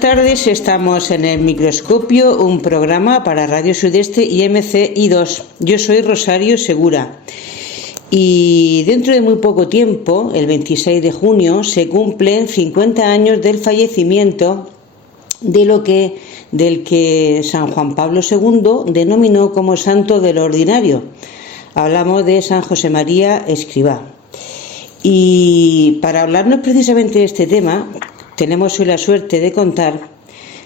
buenas tardes. Estamos en el Microscopio, un programa para Radio Sudeste y MCI2. Yo soy Rosario Segura. Y dentro de muy poco tiempo, el 26 de junio, se cumplen 50 años del fallecimiento del que San Juan Pablo II denominó como santo del ordinario. Hablamos de San José María Escrivá. Y para hablarnos precisamente de este tema, tenemos hoy la suerte de contar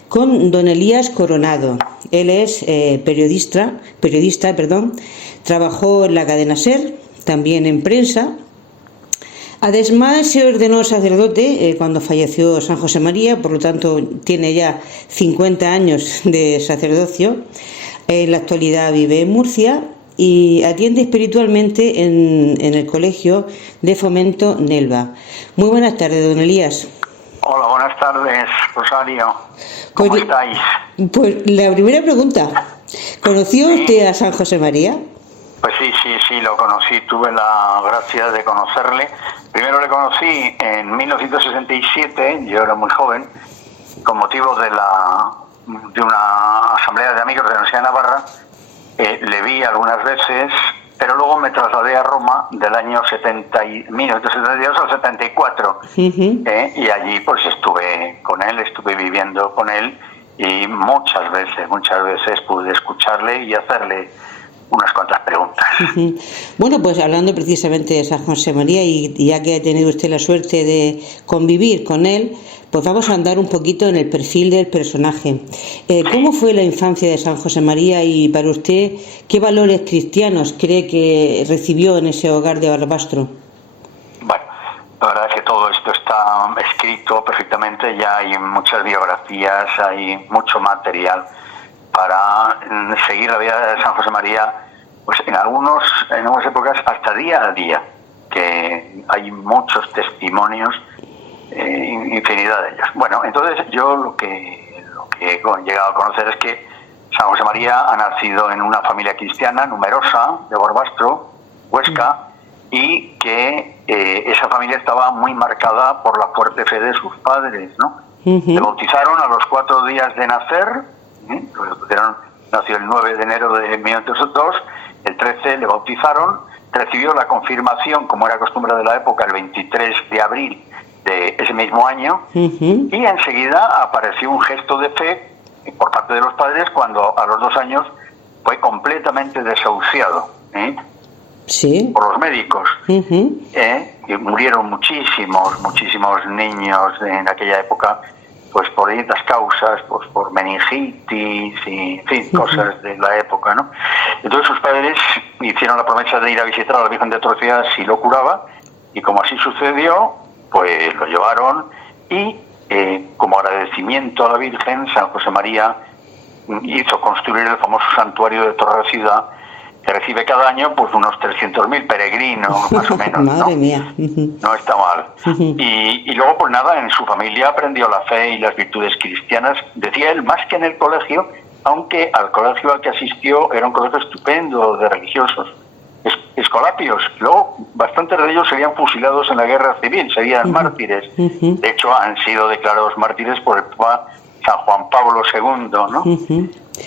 con don Elías Coronado. Él es periodista, trabajó en la cadena SER, también en prensa. Además, se ordenó sacerdote cuando falleció San José María, por lo tanto tiene ya 50 años de sacerdocio. En la actualidad vive en Murcia y atiende espiritualmente en el Colegio de Fomento Nelva. Muy buenas tardes, don Elías. Hola, buenas tardes, Rosario. ¿Cómo estáis? Pues la primera pregunta, ¿conoció usted a San José María? Pues sí, lo conocí, tuve la gracia de conocerle. Primero le conocí en 1967, yo era muy joven, con motivo de una asamblea de amigos de la Universidad de Navarra. Le vi algunas veces, pero luego me trasladé a Roma del año 1972 al 74, y allí pues estuve con él, estuve viviendo con él, y muchas veces pude escucharle y hacerle unas cuantas preguntas. Bueno, pues hablando precisamente de San José María, y ya que ha tenido usted la suerte de convivir con él, pues vamos a andar un poquito en el perfil del personaje. ¿Cómo fue la infancia de San José María y para usted qué valores cristianos cree que recibió en ese hogar de Barbastro? Bueno, la verdad es que todo esto está escrito perfectamente, ya hay muchas biografías, hay mucho material para seguir la vida de San José María, pues en algunas épocas hasta día a día, que hay muchos testimonios, infinidad de ellos. Bueno, entonces yo lo que he llegado a conocer es que San José María ha nacido en una familia cristiana numerosa de Barbastro, Huesca, y que esa familia estaba muy marcada por la fuerte fe de sus padres, ¿no? Le bautizaron a los 4 días de nacer. Nació el 9 de enero de 1902, el 13 le bautizaron, recibió la confirmación, como era costumbre de la época, el 23 de abril de ese mismo año, y enseguida apareció un gesto de fe por parte de los padres cuando a los 2 años fue completamente desahuciado por los médicos. Y murieron muchísimos niños en aquella época, pues por distintas causas, pues por meningitis y, en fin, cosas de la época, ¿no? Entonces sus padres hicieron la promesa de ir a visitar a la Virgen de Atrocidad si lo curaba, y como así sucedió, pues lo llevaron y como agradecimiento a la Virgen, San José María hizo construir el famoso santuario de Torre de la Ciudad, que recibe cada año pues unos 300.000 peregrinos, más o menos. Madre mía. No está mal. Y luego, pues nada, en su familia aprendió la fe y las virtudes cristianas, decía él, más que en el colegio, aunque al colegio al que asistió era un colegio estupendo de religiosos, escolapios. Luego, bastantes de ellos serían fusilados en la guerra civil, serían mártires. De hecho, han sido declarados mártires por el Papa San Juan Pablo II, ¿no?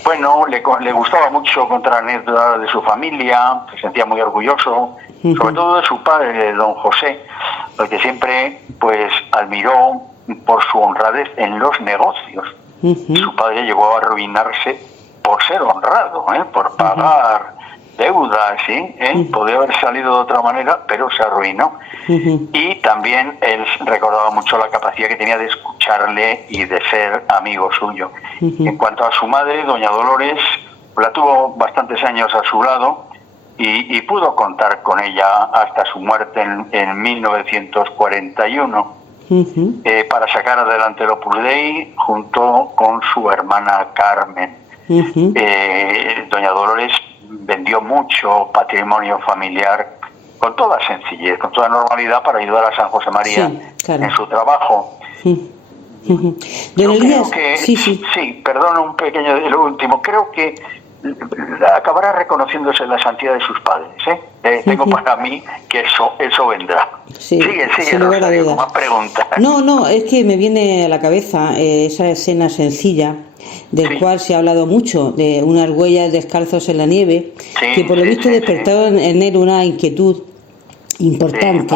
Bueno, le gustaba mucho contar anécdotas de su familia, se sentía muy orgulloso, sobre todo de su padre, don José, al que siempre pues admiró por su honradez en los negocios. Su padre llegó a arruinarse por ser honrado, por pagar deudas, podía haber salido de otra manera, pero se arruinó. Y también él recordaba mucho la capacidad que tenía de escucharle y de ser amigo suyo. En cuanto a su madre, doña Dolores, la tuvo bastantes años a su lado y pudo contar con ella hasta su muerte en 1941 para sacar adelante el Opus Dei junto con su hermana Carmen. Doña Dolores vendió mucho patrimonio familiar con toda sencillez, con toda normalidad, para ayudar a San José María en su trabajo. Don Elías, perdón, un pequeño, lo último, creo que acabará reconociéndose la santidad de sus padres. Tengo para mí que eso vendrá. Sí, sigue, sin lugar a dudas. más preguntas. No, es que me viene a la cabeza esa escena sencilla del cual se ha hablado mucho, de unas huellas descalzos en la nieve, que por lo visto despertaron en él una inquietud importante.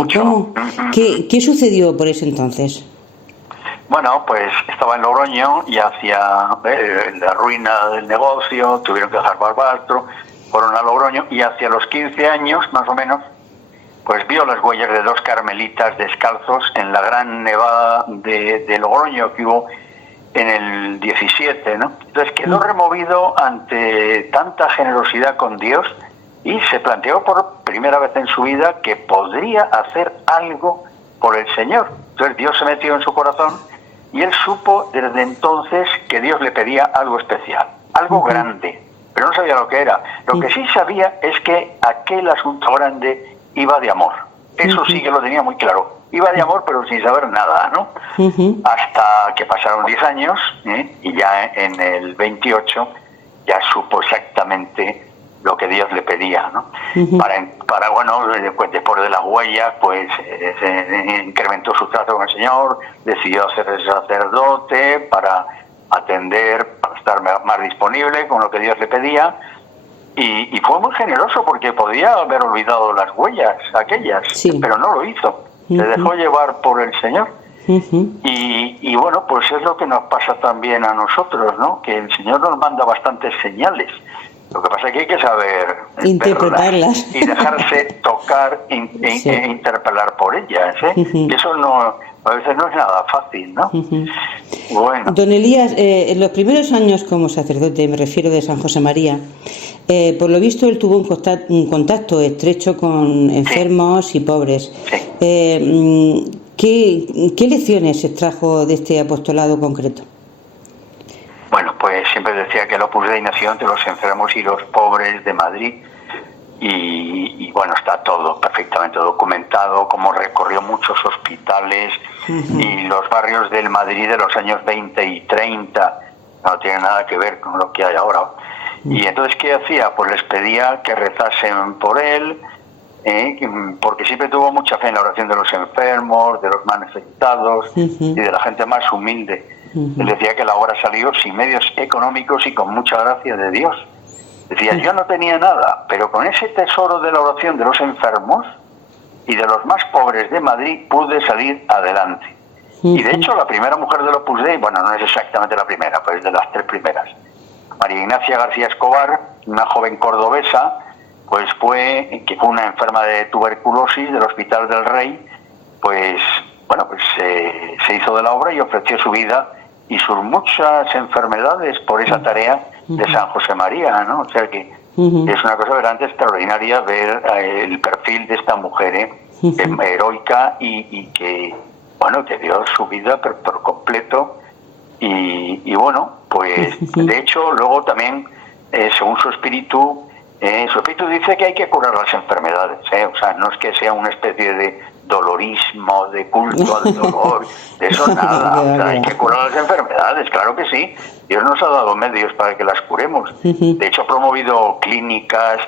¿Qué sucedió por ese entonces? Bueno, pues estaba en Logroño y hacia la ruina del negocio, tuvieron que dejar Barbastro, fueron a Logroño y hacia los 15 años, más o menos, pues vio las huellas de 2 carmelitas descalzos en la gran nevada de Logroño que hubo en el 17, ¿no? Entonces quedó removido ante tanta generosidad con Dios y se planteó por primera vez en su vida que podría hacer algo por el Señor. Entonces Dios se metió en su corazón y él supo desde entonces que Dios le pedía algo especial, algo grande, pero no sabía lo que era. Lo que sí sabía es que aquel asunto grande iba de amor. Eso sí que lo tenía muy claro. Iba de amor, pero sin saber nada, ¿no? Hasta que pasaron 10 años, y ya en el 28 ya supo exactamente lo que Dios le pedía, ¿no? Para bueno, después de las huellas, pues incrementó su trato con el Señor, decidió hacerse sacerdote para atender, para estar más disponible con lo que Dios le pedía, y fue muy generoso porque podía haber olvidado las huellas aquellas, pero no lo hizo, se dejó llevar por el Señor. Y bueno, pues es lo que nos pasa también a nosotros, ¿no? Que el Señor nos manda bastantes señales. Lo que pasa es que hay que saber interpretarlas y dejarse tocar e interpelar por ellas. Y eso a veces no es nada fácil, ¿no? Bueno. Don Elías, en los primeros años como sacerdote, me refiero de San José María, por lo visto él tuvo un contacto estrecho con enfermos y pobres. ¿Qué lecciones extrajo de este apostolado concreto? Bueno, pues siempre decía que el Opus Dei nació entre los enfermos y los pobres de Madrid y bueno, está todo perfectamente documentado, como recorrió muchos hospitales y los barrios del Madrid de los años 20 y 30, no tiene nada que ver con lo que hay ahora. Y entonces, ¿qué hacía? Pues les pedía que rezasen por él, porque siempre tuvo mucha fe en la oración de los enfermos, de los más necesitados y de la gente más humilde. Él decía que la obra salió sin medios económicos y con mucha gracia de Dios. Decía, yo no tenía nada, pero con ese tesoro de la oración de los enfermos y de los más pobres de Madrid pude salir adelante. Y de hecho la primera mujer del Opus Dei, bueno, no es exactamente la primera, pero es de las 3 primeras, María Ignacia García Escobar, una joven cordobesa, pues fue una enferma de tuberculosis del Hospital del Rey, pues bueno, pues se hizo de la obra y ofreció su vida y sus muchas enfermedades por esa tarea de San José María, ¿no? O sea que es una cosa verdaderamente extraordinaria ver el perfil de esta mujer heroica y que, bueno, que dio su vida por completo y bueno, pues de hecho luego también, según su espíritu dice que hay que curar las enfermedades, o sea, no es que sea una especie de dolorismo, de culto al dolor, de eso nada, o sea, hay que curar las enfermedades, claro que sí, Dios nos ha dado medios para que las curemos. De hecho ha promovido clínicas,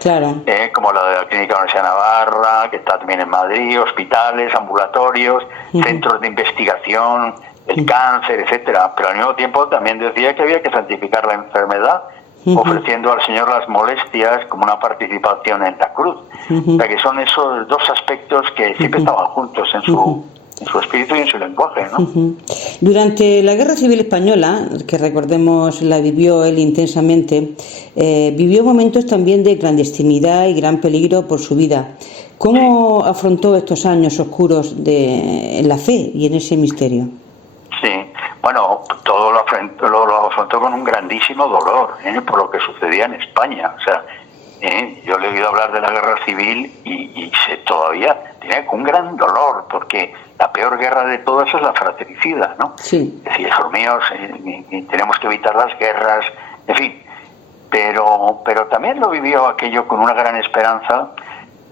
como la de la Clínica Universidad de Navarra, que está también en Madrid, hospitales, ambulatorios, centros de investigación, el cáncer, etcétera, pero al mismo tiempo también decía que había que santificar la enfermedad, ofreciendo al Señor las molestias como una participación en la cruz. O sea que son esos 2 aspectos que siempre estaban juntos en su espíritu y en su lenguaje, ¿no? Durante la Guerra Civil Española, que recordemos la vivió él intensamente, vivió momentos también de clandestinidad y gran peligro por su vida. ¿Cómo afrontó estos años oscuros en la fe y en ese misterio? Sí, bueno, todo lo afrontó con un grandísimo dolor por lo que sucedía en España. O sea, yo le he oído hablar de la guerra civil y todavía tiene un gran dolor, porque la peor guerra de todas es la fratricida, ¿no? Sí. Es decir, hijos míos, tenemos que evitar las guerras, en fin. Pero también lo vivió aquello con una gran esperanza,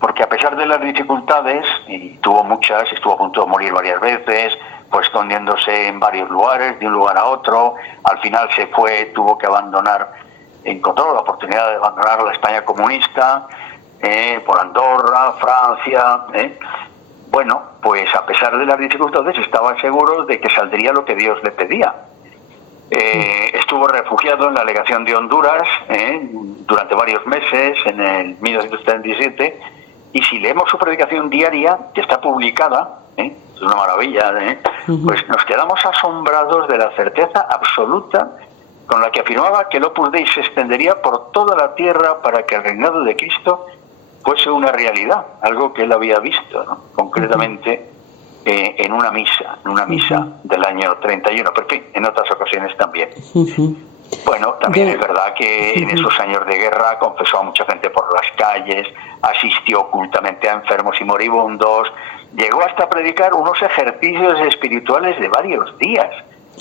porque a pesar de las dificultades, y tuvo muchas, estuvo a punto de morir varias veces, pues escondiéndose en varios lugares, de un lugar a otro, al final se fue, tuvo que abandonar encontró la oportunidad de abandonar la España comunista por Andorra, Francia. Bueno, pues a pesar de las dificultades estaba seguro de que saldría lo que Dios le pedía. Estuvo refugiado en la legación de Honduras durante varios meses, en el 1937, y si leemos su predicación diaria, que está publicada, es una maravilla, pues nos quedamos asombrados de la certeza absoluta con la que afirmaba que el Opus Dei se extendería por toda la tierra para que el reinado de Cristo fuese una realidad, algo que él había visto, ¿no? Concretamente en una misa del año 31, pero en fin, en otras ocasiones también. Bueno, también es verdad que en esos años de guerra confesó a mucha gente por las calles, asistió ocultamente a enfermos y moribundos, llegó hasta predicar unos ejercicios espirituales de varios días.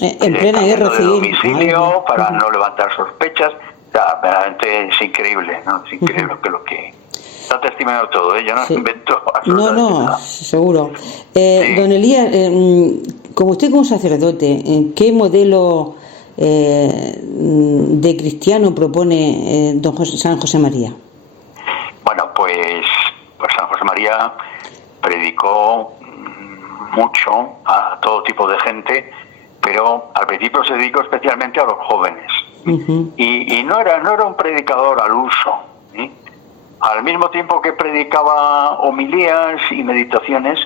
En plena guerra civil. Domicilio para no levantar sospechas. O sea, verdaderamente es increíble, ¿no? Es increíble lo que está testimoniado todo, yo no invento absolutamente nada. Seguro. Don Elías, como usted como sacerdote, ¿qué modelo de cristiano propone San José María? Bueno, pues San José María predicó mucho a todo tipo de gente, pero al principio se dedicó especialmente a los jóvenes. Y no era un predicador al uso. Al mismo tiempo que predicaba homilías y meditaciones,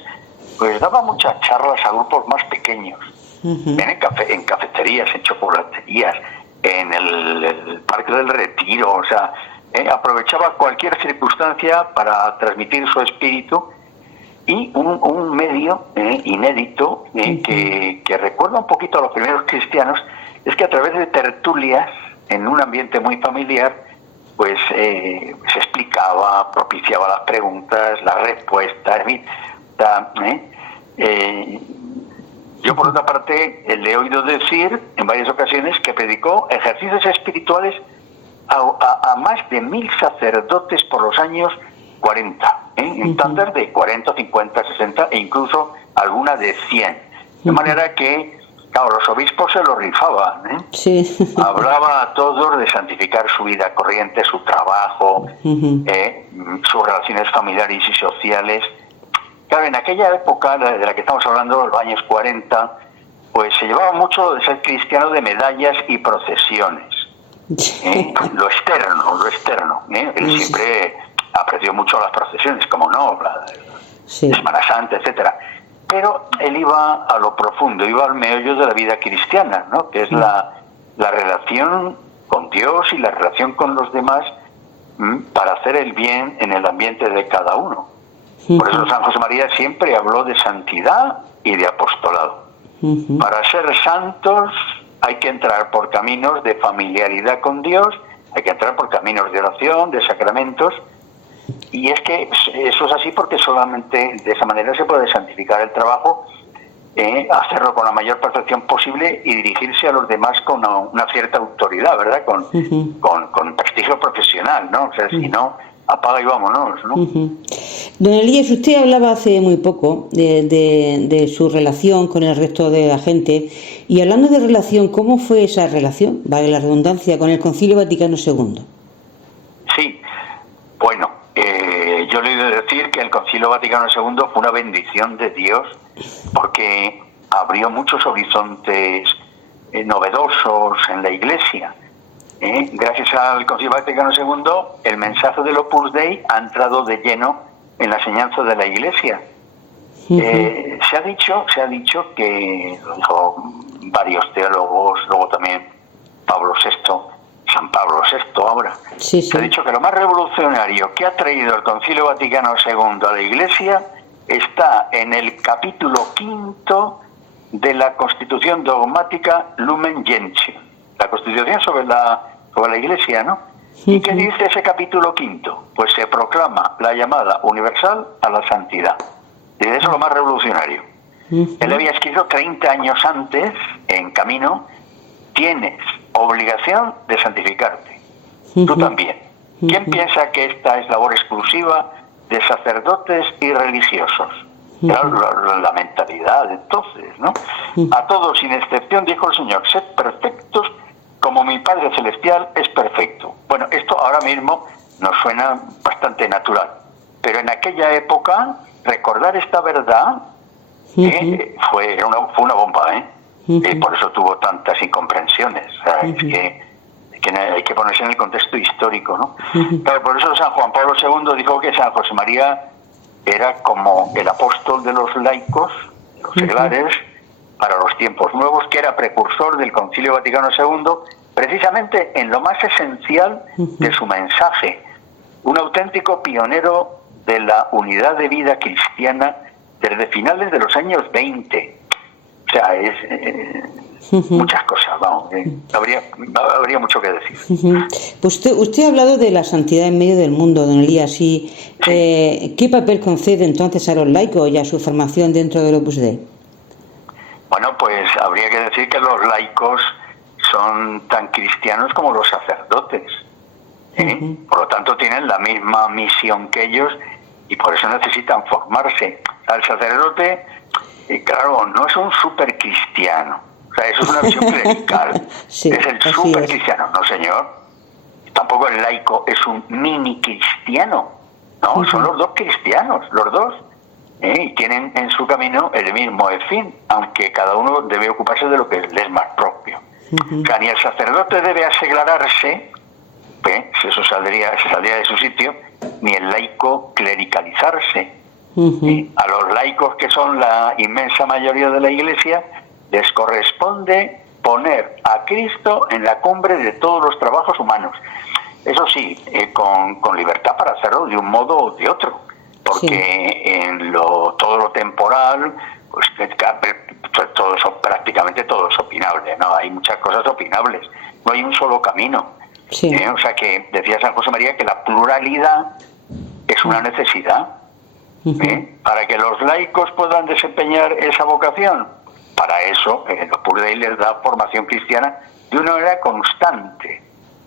pues daba muchas charlas a grupos más pequeños. En cafeterías, en chocolaterías, en el Parque del Retiro, o sea, aprovechaba cualquier circunstancia para transmitir su espíritu. Y un medio inédito que recuerda un poquito a los primeros cristianos es que a través de tertulias, en un ambiente muy familiar, pues se explicaba, propiciaba las preguntas, las respuestas, yo por otra parte le he oído decir en varias ocasiones que predicó ejercicios espirituales a más de 1000 sacerdotes por los años 40, en tandas de 40, 50, 60 e incluso alguna de 100. De manera que, claro, los obispos se lo rifaban. Hablaba a todos de santificar su vida corriente, su trabajo, sus relaciones familiares y sociales. Claro, en aquella época de la que estamos hablando, los años 40, pues se llevaba mucho de ser cristiano de medallas y procesiones. Lo externo. Él siempre apreció mucho las procesiones, como no, la Semana Santa, etcétera. Pero él iba a lo profundo, iba al meollo de la vida cristiana, ¿no? Que es la relación con Dios y la relación con los demás para hacer el bien en el ambiente de cada uno. Por eso San José María siempre habló de santidad y de apostolado. Para ser santos hay que entrar por caminos de familiaridad con Dios, hay que entrar por caminos de oración, de sacramentos. Y es que eso es así porque solamente de esa manera se puede santificar el trabajo, hacerlo con la mayor perfección posible y dirigirse a los demás con una cierta autoridad, ¿verdad? Con prestigio profesional, ¿no? O sea, si no, apaga y vámonos, ¿no? Don Elías, usted hablaba hace muy poco de su relación con el resto de la gente, y hablando de relación, ¿cómo fue esa relación, vale la redundancia, con el Concilio Vaticano II? Sí, bueno, yo le he oído decir que el Concilio Vaticano II fue una bendición de Dios porque abrió muchos horizontes novedosos en la Iglesia. Gracias al Concilio Vaticano II, el mensaje del Opus Dei ha entrado de lleno en la enseñanza de la Iglesia. Se ha dicho que, lo dijo varios teólogos, luego también San Pablo VI ahora, se ha dicho que lo más revolucionario que ha traído el Concilio Vaticano II a la Iglesia está en el capítulo 5 de la Constitución Dogmática Lumen Gentium, la Constitución sobre la Iglesia, ¿no? ¿Y qué dice ese capítulo 5? Pues se proclama la llamada universal a la santidad. Y eso es lo más revolucionario. Él había escrito 30 años antes, en Camino, tienes obligación de santificarte. Tú también. ¿Quién piensa que esta es labor exclusiva de sacerdotes y religiosos? Claro, la mentalidad entonces, ¿no? A todos, sin excepción, dijo el Señor, sed perfectos como mi Padre Celestial es perfecto. Bueno, esto ahora mismo nos suena bastante natural, pero en aquella época recordar esta verdad fue una bomba, por eso tuvo tantas incomprensiones. O sea, es que hay que ponerse en el contexto histórico, ¿no? Claro, por eso San Juan Pablo II dijo que San José María era como el apóstol de los laicos, de los seglares, para los tiempos nuevos, que era precursor del Concilio Vaticano II, precisamente en lo más esencial de su mensaje. Un auténtico pionero de la unidad de vida cristiana desde finales de los años 20. O sea, es muchas cosas, vamos, habría mucho que decir. Pues usted ha hablado de la santidad en medio del mundo, don Elías, y ¿qué papel concede entonces a los laicos y a su formación dentro del Opus Dei? Bueno, pues habría que decir que los laicos son tan cristianos como los sacerdotes. Por lo tanto, tienen la misma misión que ellos y por eso necesitan formarse. El sacerdote, claro, no es un supercristiano. O sea, eso es una visión clerical. Sí, es el supercristiano. No, señor. Tampoco el laico es un mini cristiano. No, son los dos cristianos, los dos. Y tienen en su camino el mismo fin, aunque cada uno debe ocuparse de lo que le es más propio. O sea, ni el sacerdote debe aseglararse, si eso se saldría de su sitio, ni el laico clericalizarse. A los laicos, que son la inmensa mayoría de la Iglesia, les corresponde poner a Cristo en la cumbre de todos los trabajos humanos. Eso sí, con libertad para hacerlo de un modo o de otro. Porque en todo lo temporal, pues prácticamente todo es opinable, ¿no? Hay muchas cosas opinables, no hay un solo camino. O sea que decía San José María que la pluralidad es una necesidad. Para que los laicos puedan desempeñar esa vocación, para eso el Opus Dei les da formación cristiana de una manera constante.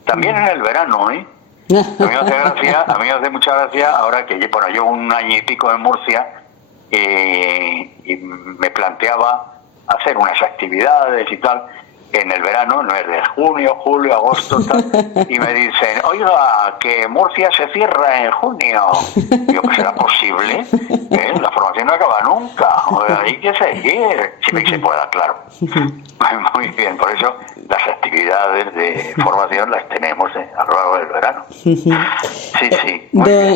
También en el verano, A mí me hace mucha gracia ahora que llevo un año y pico en Murcia y me planteaba hacer unas actividades y tal en el verano, no es de junio, julio, agosto, tal, y me dicen, oiga, que Murcia se cierra en junio. Digo, pues será posible, la formación no acaba nunca, hay que seguir, siempre que se pueda, claro. Muy bien, por eso las actividades de formación las tenemos a lo largo del verano. Sí.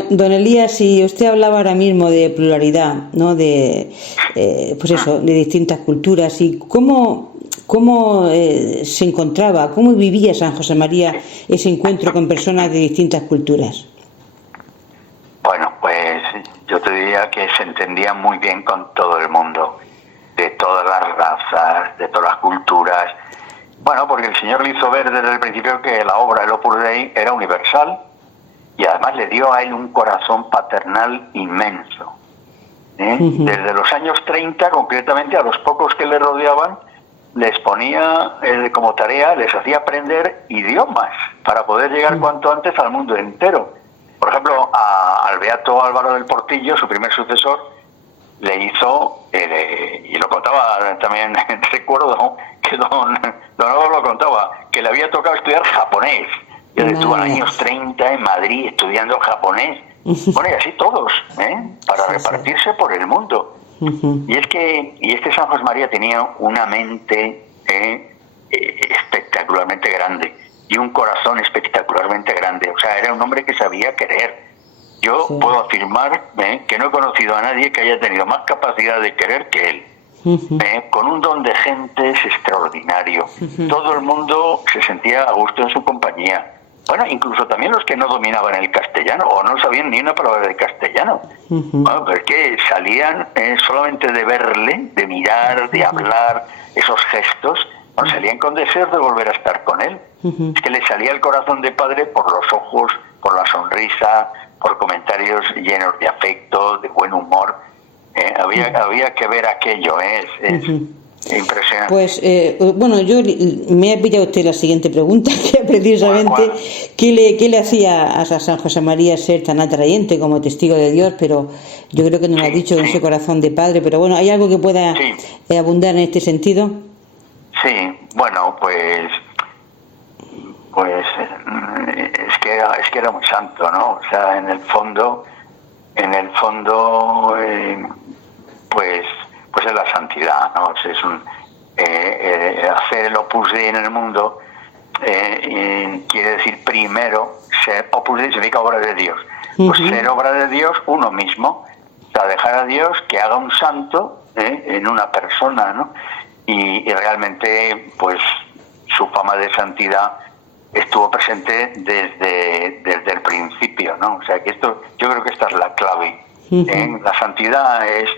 Don Elías, si usted hablaba ahora mismo de pluralidad, ¿no? De de distintas culturas, y cómo se encontraba, cómo vivía San José María ese encuentro con personas de distintas culturas. Bueno, pues yo te diría que se entendía muy bien con todo el mundo, de todas las razas, de todas las culturas. Bueno, porque el Señor le hizo ver desde el principio que la obra del Opus Dei era universal y además le dio a él un corazón paternal inmenso. Desde los años 30, concretamente, a los pocos que le rodeaban, les ponía como tarea, les hacía aprender idiomas para poder llegar cuanto antes al mundo entero. Por ejemplo, al beato Álvaro del Portillo, su primer sucesor, le hizo, y lo contaba también, recuerdo que don Álvaro lo contaba, que le había tocado estudiar japonés. Él estuvo en los años 30 en Madrid estudiando japonés. Bueno, y así todos, para repartirse por el mundo. Y es que San José María tenía una mente espectacularmente grande y un corazón espectacularmente grande. O sea, era un hombre que sabía querer. Yo puedo afirmar que no he conocido a nadie que haya tenido más capacidad de querer que él. Con un don de gentes extraordinario. Todo el mundo se sentía a gusto en su compañía. Bueno, incluso también los que no dominaban el castellano o no sabían ni una palabra de castellano. Bueno, pero es que salían solamente de verle, de mirar, de hablar, esos gestos, salían con deseos de volver a estar con él. Es que le salía el corazón de padre por los ojos, por la sonrisa, por comentarios llenos de afecto, de buen humor. Había que ver aquello, es impresionante. Pues, yo me ha pillado usted la siguiente pregunta, que precisamente ¿qué le hacía a San José María ser tan atrayente como testigo de Dios? Pero yo creo que no lo ha dicho en ese corazón de padre, pero bueno, ¿hay algo que pueda abundar en este sentido? Sí, bueno, pues pues es que era muy santo, ¿no? O sea, en el fondo, pues es la santidad, ¿no? Es hacer el Opus Dei en el mundo quiere decir primero ser Opus Dei significa obra de Dios. Pues ser obra de Dios uno mismo, o sea, dejar a Dios que haga un santo en una persona, ¿no? Y realmente, pues su fama de santidad estuvo presente desde el principio, ¿no? O sea, que yo creo que esta es la clave. La santidad es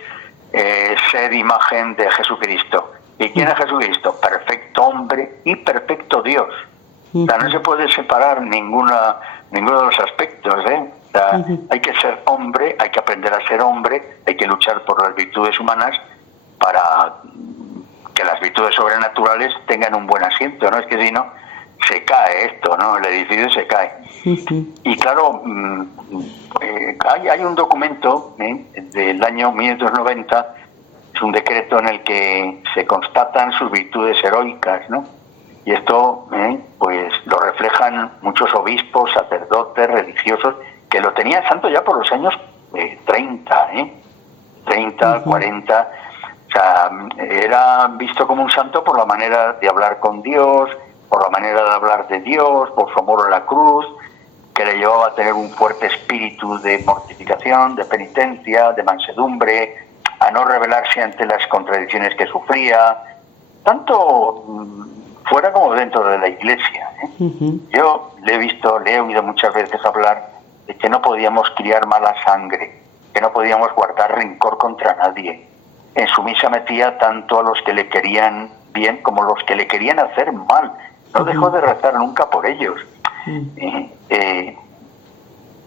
ser imagen de Jesucristo. ¿Y quién es Jesucristo? Perfecto hombre y perfecto Dios. O sea, no se puede separar ninguno de los aspectos, O sea, hay que ser hombre, hay que aprender a ser hombre, hay que luchar por las virtudes humanas para que las virtudes sobrenaturales tengan un buen asiento, ¿no? Es que si no, se cae esto, ¿no? El edificio se cae. Y claro, hay un documento del año 1990, es un decreto en el que se constatan sus virtudes heroicas, ¿no? Y esto, pues lo reflejan muchos obispos, sacerdotes, religiosos, que lo tenían santo ya por los años 30, 30, 40. O sea, era visto como un santo por la manera de hablar con Dios, por la manera de hablar de Dios, por su amor a la cruz, que le llevaba a tener un fuerte espíritu de mortificación, de penitencia, de mansedumbre, a no rebelarse ante las contradicciones que sufría, tanto fuera como dentro de la Iglesia. Yo le he oído muchas veces hablar de que no podíamos criar mala sangre, que no podíamos guardar rencor contra nadie. En su misa metía tanto a los que le querían bien como a los que le querían hacer mal. No dejó de rezar nunca por ellos.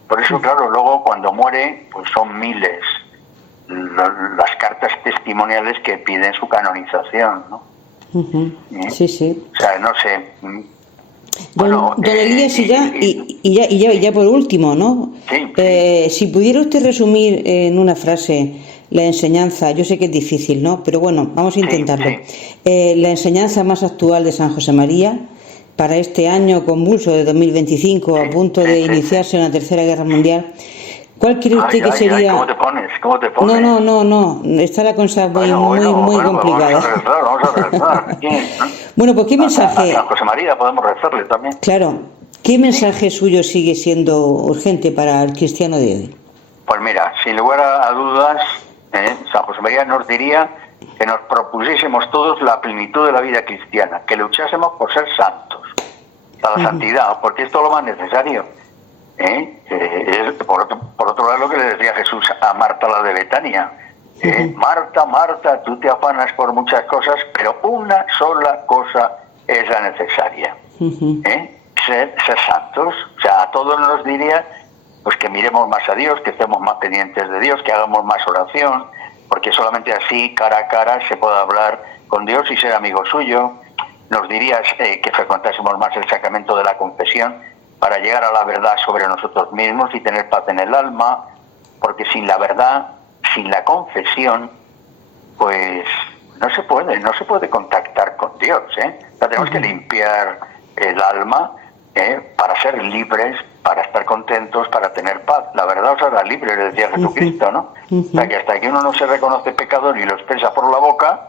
Por eso, claro, luego cuando muere, pues son miles las cartas testimoniales que piden su canonización, ¿no? Sí, sí. O sea, no sé. Don Elías, y ya por último, ¿no? Sí. Si pudiera usted resumir en una frase la enseñanza, yo sé que es difícil, ¿no? Pero bueno, vamos a intentarlo. La enseñanza más actual de San José María para este año convulso de 2025, a punto de iniciarse una tercera guerra mundial. ¿Cuál cree usted que sería? ¿Cómo te pones? No. Está la cosa muy complicada. Vamos a rezar. Bueno, pues ¿qué mensaje? A San José María podemos rezarle también. Claro. ¿Qué mensaje suyo sigue siendo urgente para el cristiano de hoy? Pues mira, sin lugar a dudas, San José María nos diría que nos propusiésemos todos la plenitud de la vida cristiana, que luchásemos por ser santos, a la santidad, porque esto es lo más necesario. Por otro lado, lo que le decía Jesús a Marta, la de Betania. Marta, tú te afanas por muchas cosas, pero una sola cosa es la necesaria. Ser santos. O sea, a todos nos diría pues que miremos más a Dios, que estemos más pendientes de Dios, que hagamos más oración, porque solamente así, cara a cara, se puede hablar con Dios y ser amigo suyo. Nos diría que frecuentásemos más el sacramento de la confesión para llegar a la verdad sobre nosotros mismos y tener paz en el alma, porque sin la verdad, sin la confesión, pues no se puede contactar con Dios, O sea, tenemos que limpiar el alma para ser libres, para estar contentos, para tener paz. La verdad os hará libre, le decía Jesucristo, ¿no? O sea, que hasta que uno no se reconoce pecador y lo expresa por la boca,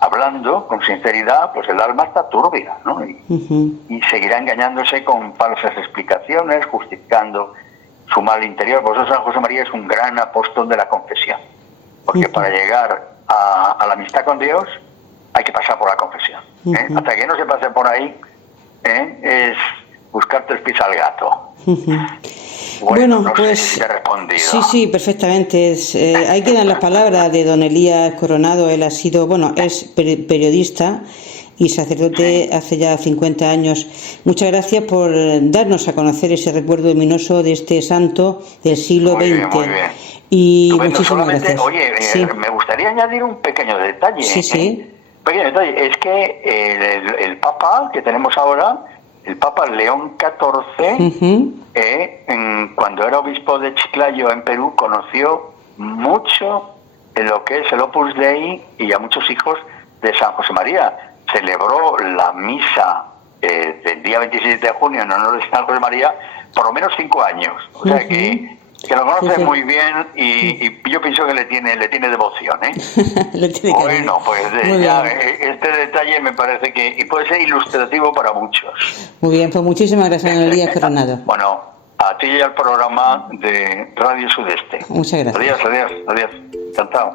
hablando con sinceridad, pues el alma está turbia, ¿no? Y seguirá engañándose con falsas explicaciones, justificando su mal interior. Por eso San José María es un gran apóstol de la confesión, porque para llegar a la amistad con Dios hay que pasar por la confesión. Hasta que no se pase por ahí, es buscar tres pies al gato. Bueno, no pues sé si te he respondido. Sí, perfectamente. Ahí quedan las palabras de don Elías Coronado. Él es periodista y sacerdote hace ya 50 años. Muchas gracias por darnos a conocer ese recuerdo luminoso de este santo del siglo XX. Muy bien. Y Estupendo. muchísimas gracias. Oye, me gustaría añadir un pequeño detalle. Sí. Pequeño detalle. Es que el Papa que tenemos ahora, el Papa León XIV, cuando era obispo de Chiclayo en Perú, conoció mucho de lo que es el Opus Dei y a muchos hijos de San José María. Celebró la misa del día 27 de junio en honor de San José María, por lo menos 5 años. O sea que lo conoce muy bien y yo pienso que le tiene devoción, ¿eh? Bueno, pues ya, este detalle me parece que puede ser ilustrativo para muchos. Muy bien, pues muchísimas gracias, Manuel Díaz Coronado. Bueno, a ti y al programa de Radio Sudeste. Muchas gracias. Adiós. Encantado.